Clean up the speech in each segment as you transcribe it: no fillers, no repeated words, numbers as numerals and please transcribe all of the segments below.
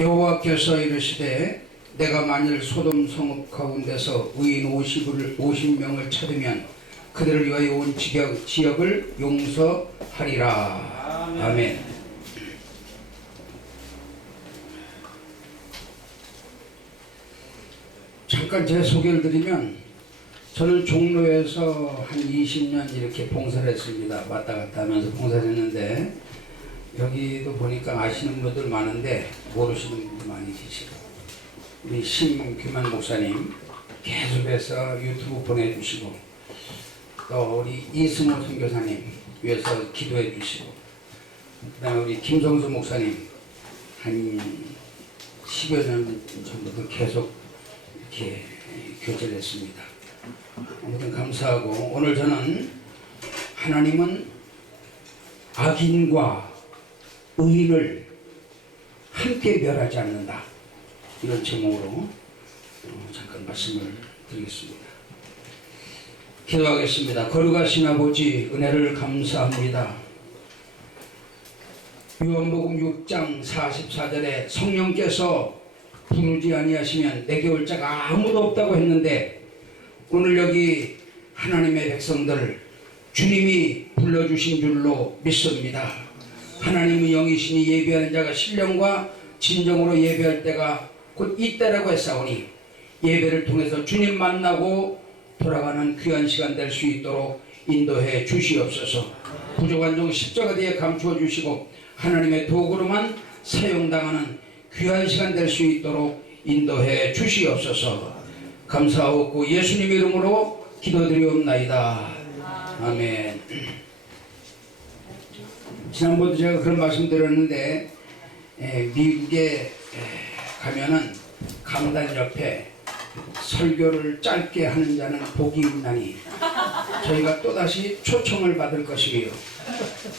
여호와께서 이르시되 내가 만일 소돔 성읍 가운데서 의인 50명을 찾으면 그들을 위하여 온 지역을 용서하리라. 아멘. 잠깐 제 소개를 드리면, 저는 종로에서 한 20년 이렇게 봉사를 했습니다. 왔다 갔다 하면서 봉사를 했는데, 여기도 보니까 아시는 분들 많은데 모르시는 분들 많이 계시고, 우리 심규만 목사님 계속해서 유튜브 보내주시고, 또 우리 이승호 선교사님 위해서 기도해 주시고, 그 다음에 우리 김성수 목사님 한 10여 년 전부터 계속 이렇게 교제를 했습니다. 아무튼 감사하고, 오늘 저는 하나님은 악인과 의인을 함께 멸하지 않는다, 이런 제목으로 잠깐 말씀을 드리겠습니다. 기도하겠습니다. 거룩하신 아버지, 은혜를 감사합니다. 요한복음 6장 44절에 성령께서 부르지 아니하시면 내게 올 자가 아무도 없다고 했는데, 오늘 여기 하나님의 백성들 주님이 불러주신 줄로 믿습니다. 하나님은 영이시니 예배하는 자가 신령과 진정으로 예배할 때가 곧 이때라고 했사오니, 예배를 통해서 주님 만나고 돌아가는 귀한 시간 될 수 있도록 인도해 주시옵소서. 부족한 종 십자가 뒤에 감추어 주시고 하나님의 도구로만 사용당하는 귀한 시간 될 수 있도록 인도해 주시옵소서. 감사하고 예수님 이름으로 기도드리옵나이다. 아멘. 지난번도 제가 그런 말씀 드렸는데, 미국에 가면은 강단 옆에 설교를 짧게 하는 자는 복이 있나니 저희가 또다시 초청을 받을 것이며,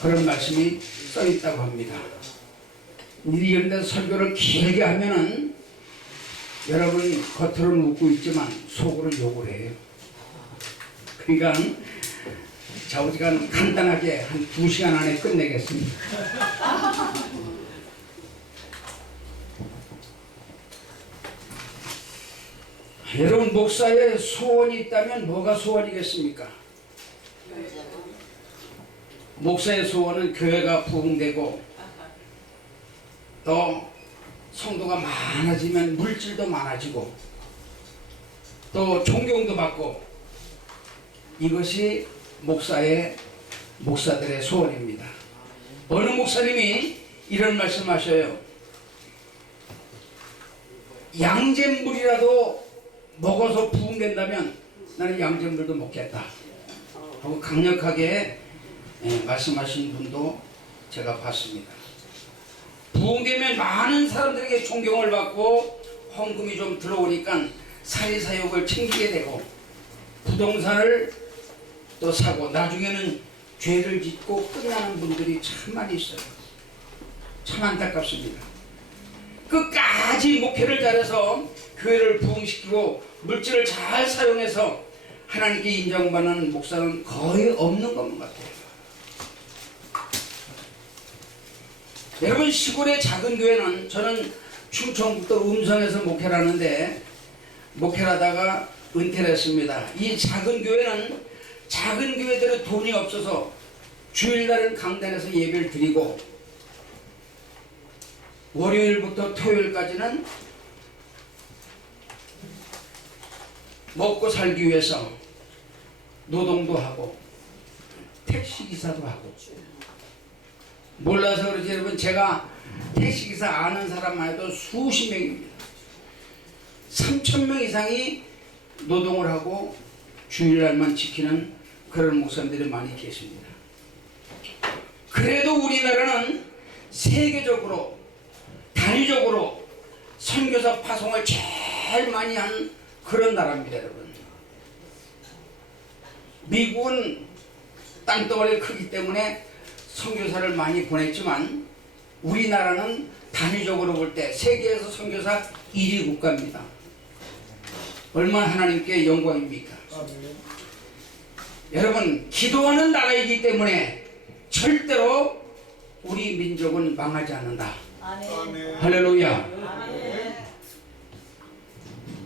그런 말씀이 써 있다고 합니다. 이런 데 설교를 길게 하면은 여러분 겉으로는 웃고 있지만 속으로는 욕을 해요. 그러니까 좌우지간 간단하게 한 2시간 안에 끝내겠습니다. 여러분, 목사의 소원이 있다면 뭐가 소원이겠습니까? 목사의 소원은 교회가 부흥되고, 또 성도가 많아지면 물질도 많아지고, 또 존경도 받고, 이것이 목사들의 소원입니다. 어느 목사님이 이런 말씀하셔요. 양잿물이라도 먹어서 부흥된다면 나는 양잿물도 먹겠다 하고 강력하게 말씀하신 분도 제가 봤습니다. 부흥되면 많은 사람들에게 존경을 받고 헌금이 좀 들어오니까 사리사욕을 챙기게 되고, 부동산을 또 사고, 나중에는 죄를 짓고 끝나는 분들이 참 많이 있어요. 참 안타깝습니다. 끝까지 목회를 잘해서 교회를 부흥시키고 물질을 잘 사용해서 하나님께 인정받는 목사는 거의 없는 것 같아요. 여러분, 시골의 작은 교회는, 저는 충청북도 음성에서 목회를 하는데 목회를 하다가 은퇴를 했습니다. 이 작은 교회는 작은 교회들은 돈이 없어서 주일날은 강단에서 예배를 드리고, 월요일부터 토요일까지는 먹고 살기 위해서 노동도 하고 택시기사도 하고. 몰라서 그러지 여러분, 제가 택시기사 아는 사람만 해도 수십 명입니다. 3,000명 이상이 노동을 하고 주일날만 지키는 그런 목사님들이 많이 계십니다. 그래도 우리나라는 세계적으로 단위적으로 선교사 파송을 제일 많이 한 그런 나라입니다. 여러분, 미국은 땅덩어리가 크기 때문에 선교사를 많이 보냈지만, 우리나라는 단위적으로 볼 때 세계에서 선교사 1위 국가입니다. 얼마나 하나님께 영광입니까? 여러분, 기도하는 나라이기 때문에 절대로 우리 민족은 망하지 않는다. 할렐루야.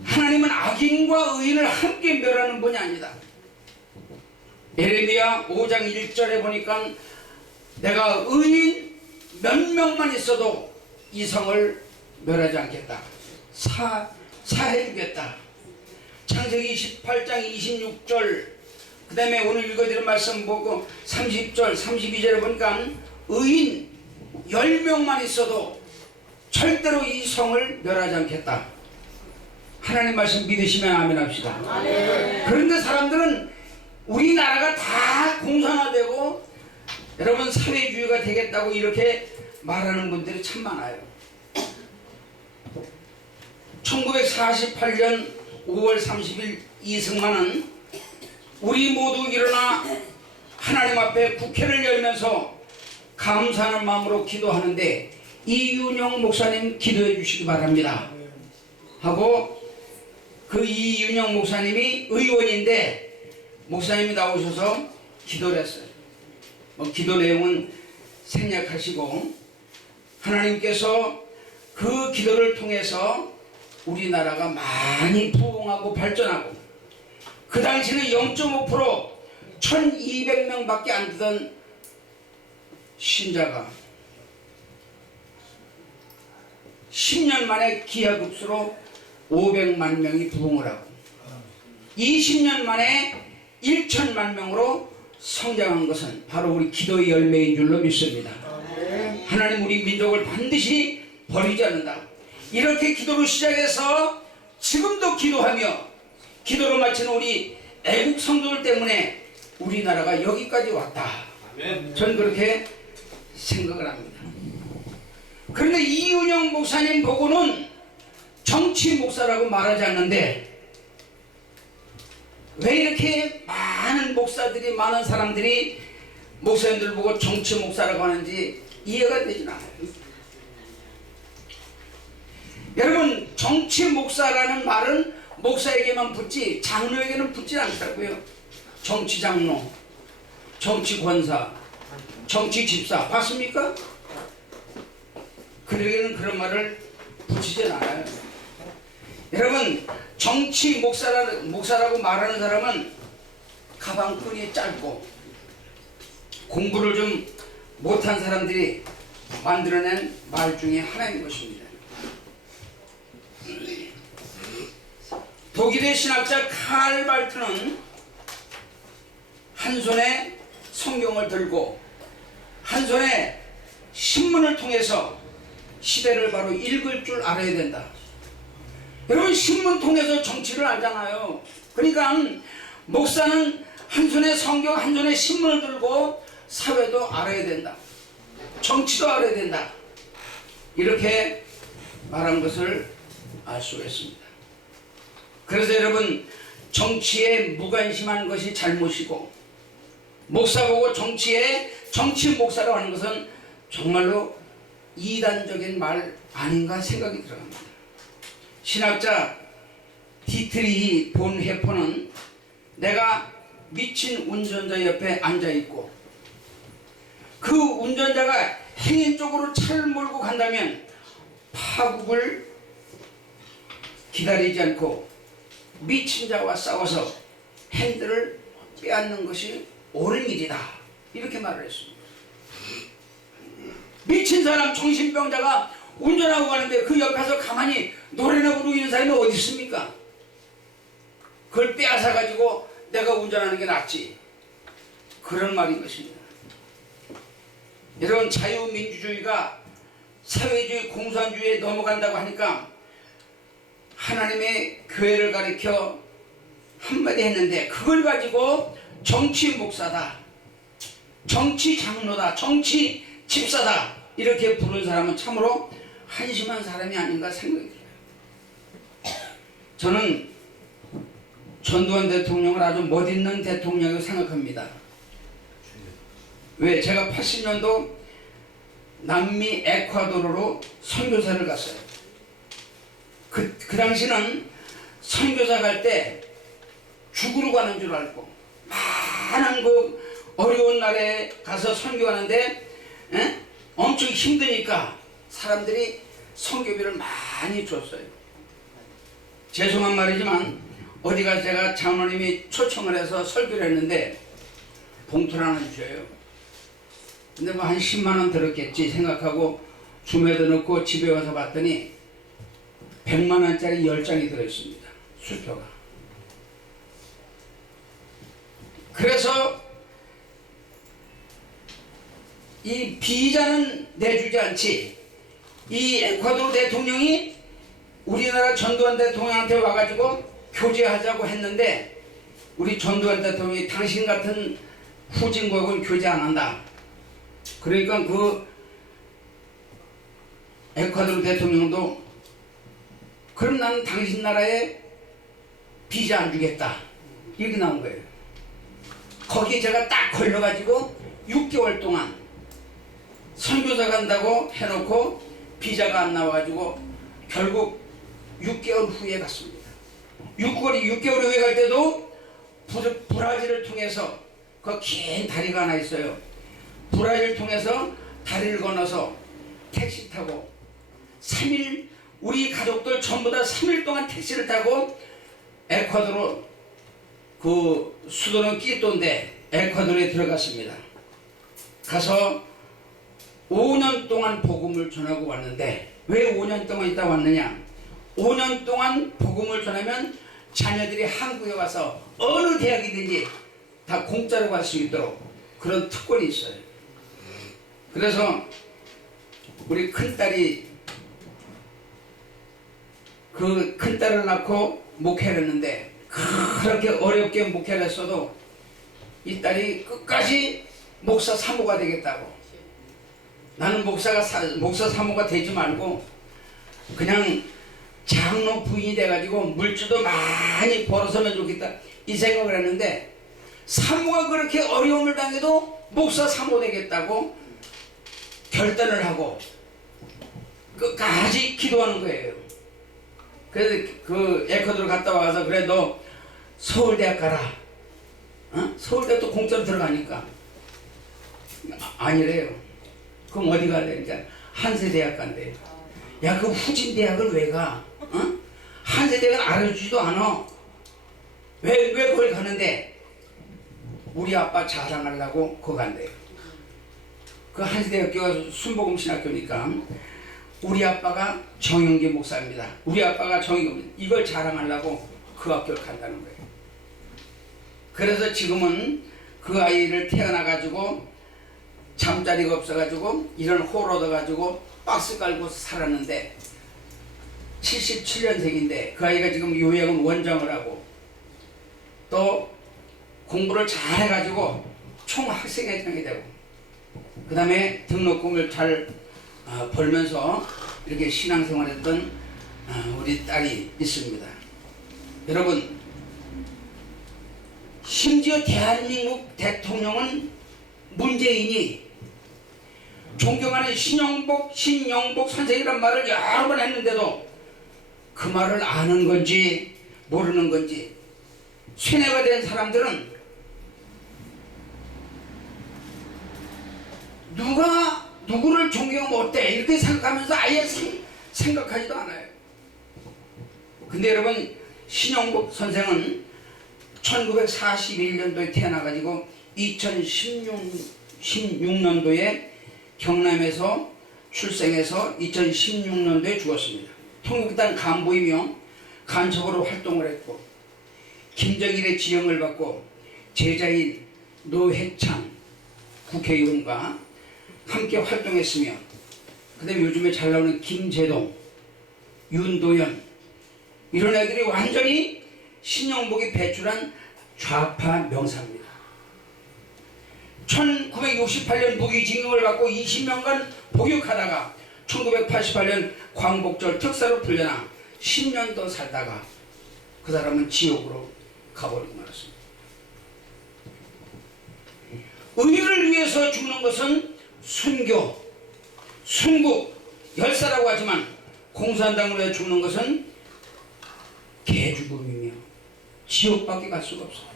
하나님은 악인과 의인을 함께 멸하는 분이 아니다. 예레미야 5장 1절에 보니까 내가 의인 몇 명만 있어도 이 성을 멸하지 않겠다. 사해주겠다. 창세기 28장 26절, 그 다음에 오늘 읽어드린 말씀 보고 30절 32절에 보니까 의인 10명만 있어도 절대로 이 성을 멸하지 않겠다. 하나님 말씀 믿으시면 아멘 합시다. 아멘. 그런데 사람들은 우리나라가 다 공산화되고 여러분 사회주의가 되겠다고 이렇게 말하는 분들이 참 많아요. 1948년 5월 30일 이승만은 우리 모두 일어나 하나님 앞에 국회를 열면서 감사하는 마음으로 기도하는데 이윤영 목사님 기도해 주시기 바랍니다 하고, 그 이윤영 목사님이 의원인데 목사님이 나오셔서 기도를 했어요. 기도 내용은 생략하시고 하나님께서 그 기도를 통해서 우리나라가 많이 부흥하고 발전하고, 그 당시는 0.5% 1200명밖에 안 되던 신자가 10년 만에 기하급수로 500만 명이 부흥을 하고 20년 만에 1천만 명으로 성장한 것은 바로 우리 기도의 열매인 줄로 믿습니다. 하나님 우리 민족을 반드시 버리지 않는다. 이렇게 기도로 시작해서 지금도 기도하며 기도로 마치는 우리 애국 성도들 때문에 우리나라가 여기까지 왔다. 저는 그렇게 생각을 합니다. 그런데 이윤영 목사님 보고는 정치 목사라고 말하지 않는데 왜 이렇게 많은 목사들이, 많은 사람들이 목사님들 보고 정치 목사라고 하는지 이해가 되진 않아요. 여러분, 정치 목사라는 말은 목사에게만 붙지 장로에게는 붙지 않더라고요. 정치 장로, 정치 권사, 정치 집사 봤습니까? 그에게는 그런 말을 붙이진 않아요. 여러분, 정치 목사라고 말하는 사람은 가방끈이 짧고 공부를 좀 못한 사람들이 만들어낸 말 중에 하나인 것입니다. 독일의 신학자 칼 발트는 한 손에 성경을 들고 한 손에 신문을 통해서 시대를 바로 읽을 줄 알아야 된다. 여러분, 신문 통해서 정치를 알잖아요. 그러니까 목사는 한 손에 성경, 한 손에 신문을 들고 사회도 알아야 된다. 정치도 알아야 된다. 이렇게 말한 것을 알 수가 있습니다. 그래서 여러분, 정치에 무관심한 것이 잘못이고 목사 보고 정치 목사라고 하는 것은 정말로 이단적인 말 아닌가 생각이 들어갑니다. 신학자 디트리히 본 해퍼는 내가 미친 운전자 옆에 앉아있고 그 운전자가 행인 쪽으로 차를 몰고 간다면 파국을 기다리지 않고 미친 자와 싸워서 핸들을 빼앗는 것이 옳은 일이다. 이렇게 말을 했습니다. 미친 사람, 정신병자가 운전하고 가는데 그 옆에서 가만히 노래나 부르고 있는 사람이 어디 있습니까? 그걸 빼앗아 가지고 내가 운전하는 게 낫지. 그런 말인 것입니다. 여러분, 자유민주주의가 사회주의, 공산주의에 넘어간다고 하니까 하나님의 교회를 가리켜 한마디 했는데 그걸 가지고 정치 목사다, 정치 장로다, 정치 집사다 이렇게 부른 사람은 참으로 한심한 사람이 아닌가 생각이 들어요. 저는 전두환 대통령을 아주 멋있는 대통령이라고 생각합니다. 왜? 제가 80년도 남미 에콰도르로 선교사를 갔어요. 그 당시는 선교사 갈 때 죽으러 가는 줄 알고 많은 그 어려운 날에 가서 선교하는데 엄청 힘드니까 사람들이 선교비를 많이 줬어요. 죄송한 말이지만 어디가 제가 장로님이 초청을 해서 설교를 했는데 봉투를 하나 주셔요. 근데 뭐 한 10만 원 들었겠지 생각하고 줌에도 넣고 집에 와서 봤더니 100만 원짜리 10장이 들어있습니다. 수표가. 그래서 이 비자는 내주지 않지, 이 에콰도르 대통령이 우리나라 전두환 대통령한테 와가지고 교제하자고 했는데 우리 전두환 대통령이 당신 같은 후진국은 교제 안 한다. 그러니까 그 에콰도르 대통령도 그럼 나는 당신 나라에 비자 안 주겠다 이렇게 나온 거예요. 거기에 제가 딱 걸려가지고 6개월 동안 선교사 간다고 해놓고 비자가 안 나와가지고 결국 6개월 후에 갔습니다. 6개월 후에 갈 때도 브라질을 통해서 그 긴 다리가 하나 있어요. 브라질 통해서 다리를 건너서 택시 타고 3일, 우리 가족들 전부 다 3일 동안 택시를 타고 에콰도르, 그 수도는 끼또인데 에콰도르에 들어갔습니다. 가서 5년 동안 복음을 전하고 왔는데, 왜 5년 동안 있다 왔느냐? 5년 동안 복음을 전하면 자녀들이 한국에 와서 어느 대학이든지 다 공짜로 갈 수 있도록 그런 특권이 있어요. 그래서 우리 큰딸이 그 큰딸을 낳고 목회를 했는데 그렇게 어렵게 목회를 했어도 이 딸이 끝까지 목사 사모가 되겠다고, 나는 목사 사모가 되지 말고 그냥 장로 부인이 돼가지고 물질도 많이 벌어서면 좋겠다 이 생각을 했는데, 사모가 그렇게 어려움을 당해도 목사 사모 되겠다고 결단을 하고 끝까지 기도하는 거예요. 그래서 그 에콰도르 갔다 와서 그래 너 서울대학 가라. 어? 서울대도 공짜로 들어가니까. 아니래요. 그럼 어디 가야 되니까 한세대학 간대요. 야, 그 후진대학을 왜 가? 어? 한세대학은 알아주지도 않아. 왜 그걸 가는데? 우리 아빠 자랑하려고 그거 간대요. 그 한세대학교가 순복음신학교니까 우리 아빠가 정영기 목사입니다. 우리 아빠가 정영기, 이걸 자랑하려고 그 학교를 간다는 거예요. 그래서 지금은 그 아이를 태어나가지고 잠자리가 없어가지고 이런 홀 얻어가지고 박스 깔고 살았는데 77년생인데 그 아이가 지금 요양원 원장을 하고 또 공부를 잘 해가지고 총학생회장이 되고 그 다음에 등록금을 잘 벌면서 이렇게 신앙생활했던 우리 딸이 있습니다. 여러분, 심지어 대한민국 대통령은 문재인이 존경하는 신영복 선생이란 말을 여러 번 했는데도 그 말을 아는 건지 모르는 건지, 세뇌가 된 사람들은 누가 누구를 존경하면 어때 이렇게 생각하면서 아예 생각하지도 않아요. 근데 여러분, 신영복 선생은 1941년도에 태어나가지고 2016년도에 경남에서 출생해서 2016년도에 죽었습니다. 통일당 간부이며 간첩으로 활동을 했고 김정일의 지령을 받고 제자인 노회찬 국회의원과 함께 활동했으며, 그 다음에 요즘에 잘 나오는 김재동, 윤도현 이런 애들이 완전히 신영복이 배출한 좌파 명사입니다. 1968년 무기징역을 받고 20년간 복역하다가 1988년 광복절 특사로 풀려나 10년 더 살다가 그 사람은 지옥으로 가버리고 말았습니다. 의를 위해서 죽는 것은 순교, 순국, 열사라고 하지만 공산당으로 해 죽는 것은 개죽음이며 지옥밖에 갈 수가 없어요.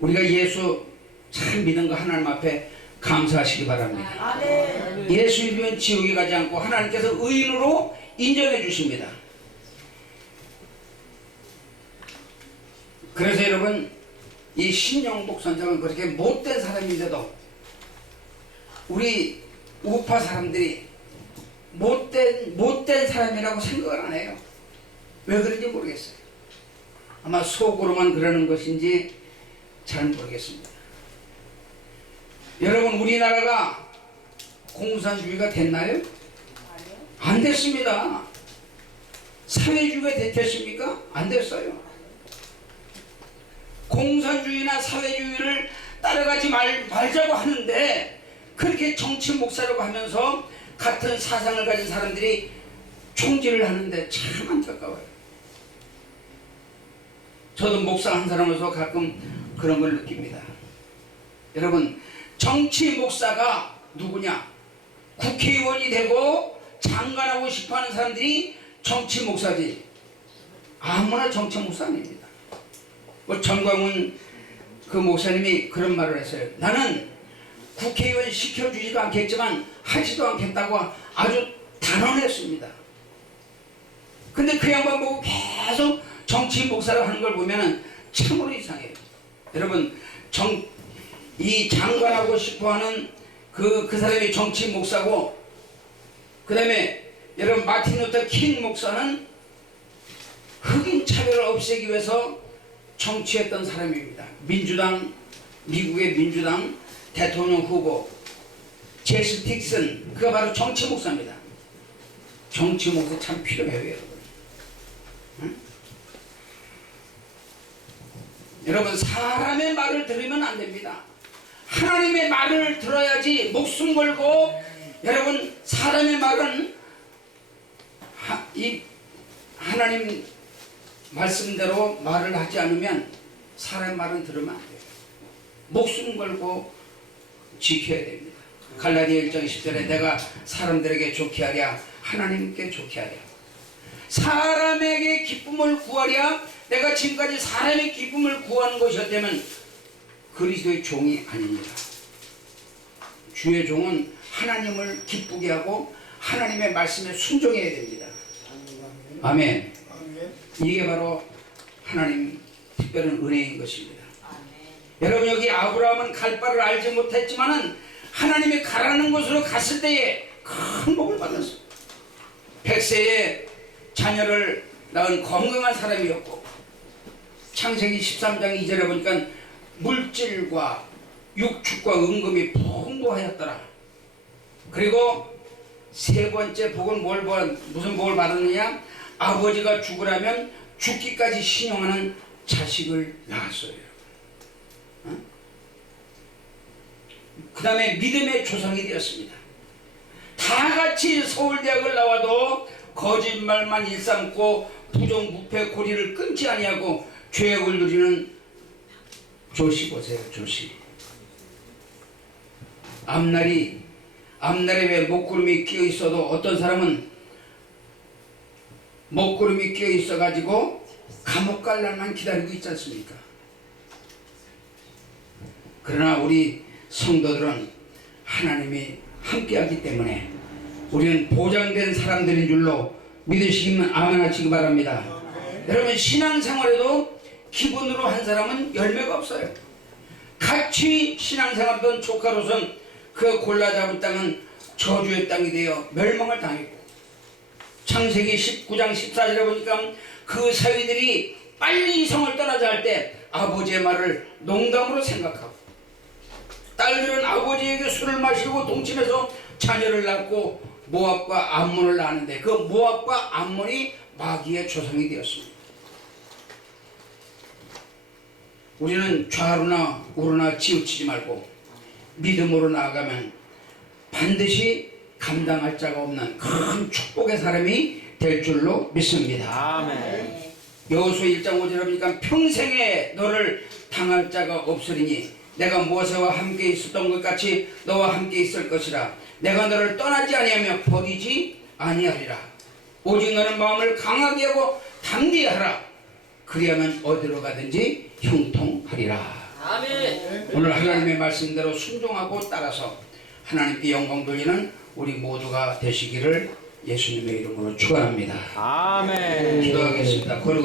우리가 예수 참 믿는 거 하나님 앞에 감사하시기 바랍니다. 예수 믿으면 지옥에 가지 않고 하나님께서 의인으로 인정해 주십니다. 그래서 여러분, 이 신영복 선장은 그렇게 못된 사람인데도 우리 우파 사람들이 못된 사람이라고 생각을 안 해요. 왜 그런지 모르겠어요. 아마 속으로만 그러는 것인지 잘 모르겠습니다. 여러분, 우리나라가 공산주의가 됐나요? 안 됐습니다. 사회주의가 됐습니까? 안 됐어요. 공산주의나 사회주의를 따라가지 말자고 하는데 그렇게 정치 목사라고 하면서 같은 사상을 가진 사람들이 총질을 하는데 참 안타까워요. 저도 목사 한 사람으로서 가끔 그런 걸 느낍니다. 여러분, 정치 목사가 누구냐? 국회의원이 되고 장관하고 싶어하는 사람들이 정치 목사지, 아무나 정치 목사 아닙니다. 전광훈 그 목사님이 그런 말을 했어요. 나는 국회의원 시켜주지도 않겠지만 하지도 않겠다고 아주 단언했습니다. 근데 그 양반 보고 계속 정치 목사를 하는 걸 보면 참으로 이상해요. 여러분, 이 장관하고 싶어하는 그 사람이 정치 목사고, 그 다음에 여러분 마틴 루터 킹 목사는 흑인 차별을 없애기 위해서 정치했던 사람입니다. 미국의 민주당 대통령 후보 제스 틱슨, 그가 바로 정치 목사입니다. 정치 목사 참 필요해요, 여러분. 응? 여러분, 사람의 말을 들으면 안 됩니다. 하나님의 말을 들어야지. 목숨 걸고, 여러분, 사람의 말은 이 하나님 말씀대로 말을 하지 않으면 사람의 말은 들으면 안 돼요. 목숨 걸고 지켜야 됩니다. 갈라디아 1장 10절에 내가 사람들에게 좋게 하랴 하나님께 좋게 하랴, 사람에게 기쁨을 구하랴. 내가 지금까지 사람의 기쁨을 구하는 것이었다면 그리스도의 종이 아닙니다. 주의 종은 하나님을 기쁘게 하고 하나님의 말씀에 순종해야 됩니다. 아멘. 이게 바로 하나님 특별한 은혜인 것입니다. 여러분, 여기 아브라함은 갈 바를 알지 못했지만은 하나님이 가라는 곳으로 갔을 때에 큰 복을 받았어요. 100세에 자녀를 낳은 건강한 사람이었고, 창세기 13장 2절에 보니까 물질과 육축과 은금이 풍부하였더라. 그리고 세 번째 복은 무슨 복을 받았느냐? 아버지가 죽으라면 죽기까지 신용하는 자식을 낳았어요. 그 다음에 믿음의 조상이 되었습니다. 다 같이 서울대학을 나와도 거짓말만 일삼고 부정부패 고리를 끊지 아니하고 죄악을 누리는 조시 보세요. 조시. 앞날에 왜 목구름이 끼어 있어도 어떤 사람은 목구름이 끼어 있어 가지고 감옥 갈 날만 기다리고 있지 않습니까? 그러나 우리 성도들은 하나님이 함께하기 때문에 우리는 보장된 사람들인 줄로 믿으시기만 아멘 하시기 바랍니다. 여러분, 신앙생활에도 기본으로 한 사람은 열매가 없어요. 같이 신앙생활하던 조카로선 그 골라잡은 땅은 저주의 땅이 되어 멸망을 당했고, 창세기 19장 14절에 보니까 그 사위들이 빨리 이 성을 떠나자 할 때 아버지의 말을 농담으로 생각하고, 딸들은 아버지에게 술을 마시고 동침해서 자녀를 낳고 모압과 암몬을 낳았는데 그 모압과 암몬이 마귀의 조상이 되었습니다. 우리는 좌로나 우로나 치우치지 말고 믿음으로 나아가면 반드시 감당할 자가 없는 큰 축복의 사람이 될 줄로 믿습니다. 아멘. 여호수아 1장 5절에 보니까 평생에 너를 당할 자가 없으리니 내가 모세와 함께 있었던 것 같이 너와 함께 있을 것이라. 내가 너를 떠나지 아니하며 버리지 아니하리라. 오직 너는 마음을 강하게 하고 담대하라. 그리하면 어디로 가든지 형통하리라. 아멘. 오늘 하나님의 말씀대로 순종하고 따라서 하나님께 영광 돌리는 우리 모두가 되시기를 예수님의 이름으로 축원합니다. 아멘. 기도하겠습니다. 거룩하신